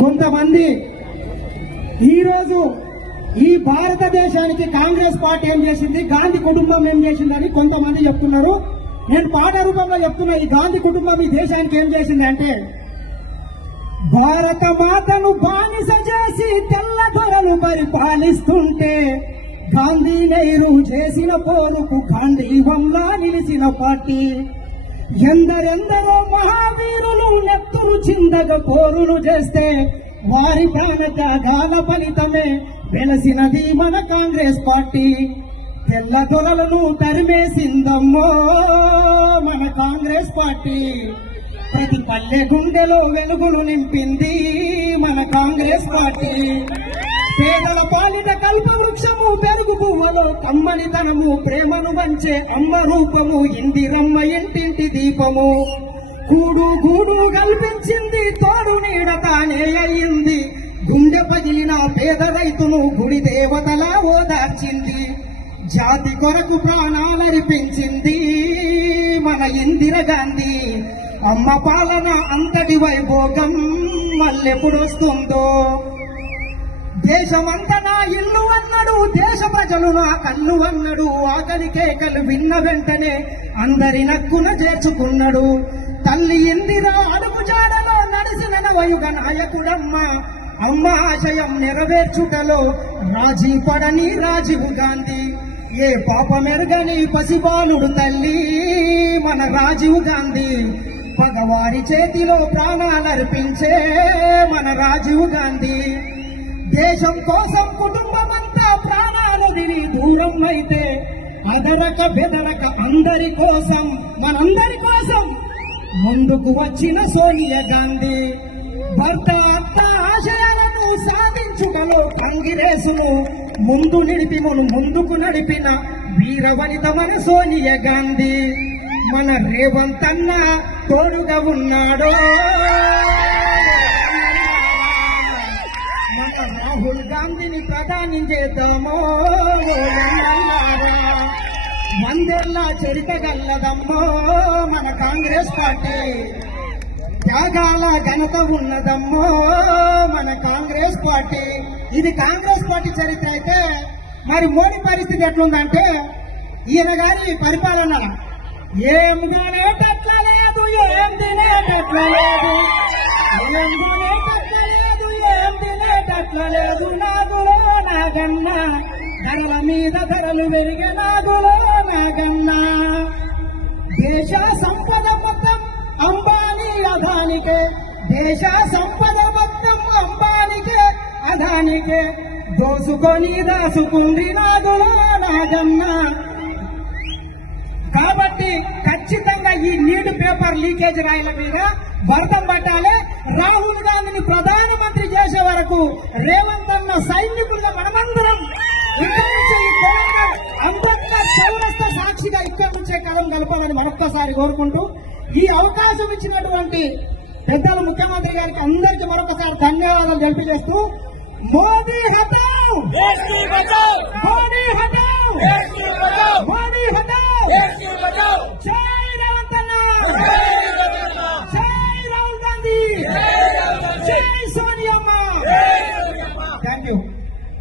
కొంతమంది ఈరోజు ఈ భారతదేశానికి కాంగ్రెస్ పార్టీ ఏం చేసింది, గాంధీ కుటుంబం ఏం చేసిందని కొంతమంది చెప్తున్నారు. నేను పాట రూపంలో చెప్తున్నా, ఈ గాంధీ కుటుంబం ఈ దేశానికి ఏం చేసింది అంటే, భారత మాతను బానిస చేసి తెల్ల దొరలు పరిపాలిస్తుంటే గాంధీ నెహ్రూ చేసిన పోరుకు గాంధీవంలా నిలిచిన పార్టీ. ఎందరెందరో మహావీరులు నెత్తులు చిందగ పోరులు చేస్తే వారి ప్రాణ త్యాగాల ఫలితమే వెలసినది మన కాంగ్రెస్ పార్టీ. తెల్ల దొరలను తరిమేసిందమ్మో మన కాంగ్రెస్ పార్టీ. ప్రతి పల్లె గుండెలో వెలుగులు నింపింది మన కాంగ్రెస్ పార్టీ. పేదల పాలిట కల్పవృక్షము, పెరుగు పువ్వలో కమ్మనితనము, ప్రేమను వంచే అమ్మ రూపము, ఇందిరమ్మ ఇంటింటి దీపము. కూడు గూడు కల్పించింది, తోడు నీడ తానే అయింది. గుండె పగిలిన పేద రైతును గుడి దేవతలా ఓదార్చింది. జాతి కొరకు ప్రాణాలర్పించింది మన ఇందిరాగాంధీ. అమ్మ పాలన అంతటి వైభోగం మళ్ళెప్పుడొస్తుందో. దేశమంతా నా ఇల్లు అన్నాడు, దేశ ప్రజలు నా కన్ను అన్నాడు. ఆకలి కేకలు విన్న వెంటనే అందరి నక్కున చేర్చుకున్నాడు. తల్లి ఇందిరా అడుగు జాడలో నడిసిన నవయుగ నాయకుడమ్మ. అమ్మ ఆశయం నెరవేర్చుటలో రాజీ పడని రాజీవ్ గాంధీ. ఏ పాపమెరగని పసిబాలుడు తల్లి మన రాజీవ్ గాంధీ. పగవారి చేతిలో ప్రాణాలర్పించే మన రాజీవ్ గాంధీ. దేశం కోసం కుటుంబమంతా ప్రాణాలు దిని దూరం అయితే అదరక బెదరక అందరి కోసం, మనందరి కోసం ముందుకు వచ్చిన సోనియా గాంధీ. భర్త అత్త ఆశయాలను సాధించుటలో కాంగ్రెసును ముందుకు నడిపిన వీరవనిత మన సోనియా గాంధీ. మన రేవంత్ అన్న తోడుగా ఉన్నాడో. మన రాహుల్ గాంధీని ప్రధాని చేద్దామో. వందేళ్ల చరిత గల్లదమ్మో మన కాంగ్రెస్ పార్టీ. త్యాగాల ఘనత ఉన్నదమ్మో మన కాంగ్రెస్ పార్టీ. ఇది కాంగ్రెస్ పార్టీ చరిత్ర అయితే, మరి మోడీ పరిస్థితి ఎట్లుందంటే, ఈయన గారి పరిపాలన ఏం తినేటట్ల లేదు, ఏం తినేటట్ల లేదు, ఏం తినేటట్ల లేదు, ఏం తినేటట్ల లేదు. నాగులో నాగన్నా ధరల మీద ధరలు పెరిగే నాగులో నాగన్నా. దేశ సంపద మొత్తం అంబానీ అదానికే, దేశ సంపద మొత్తం అంబానీకే అదానికే. దోసుకొని దాసుకుంది నాగులో నాగన్నా. కాబట్టి ఖచ్చితంగా ఈ నీటి పేపర్ లీకేజ్ రాయిల మీద భరతం పట్టాలి. రాహుల్ గాంధీని ప్రధానమంత్రి చేసే వరకు రేవంత్ అన్న సైనికులుగా మనమందరం ఇక్కడి నుంచి అంబేద్కర్ చౌరస్తా సాక్షిగా ఇక్కడి నుంచే కలం కలపాలని మరొక్కసారి కోరుకుంటూ, ఈ అవకాశం ఇచ్చినటువంటి పెద్దలు ముఖ్యమంత్రి గారికి అందరికీ మరొకసారి ధన్యవాదాలు తెలియజేస్తూ, మోదీ హటావ్, మోదీ హటావ్.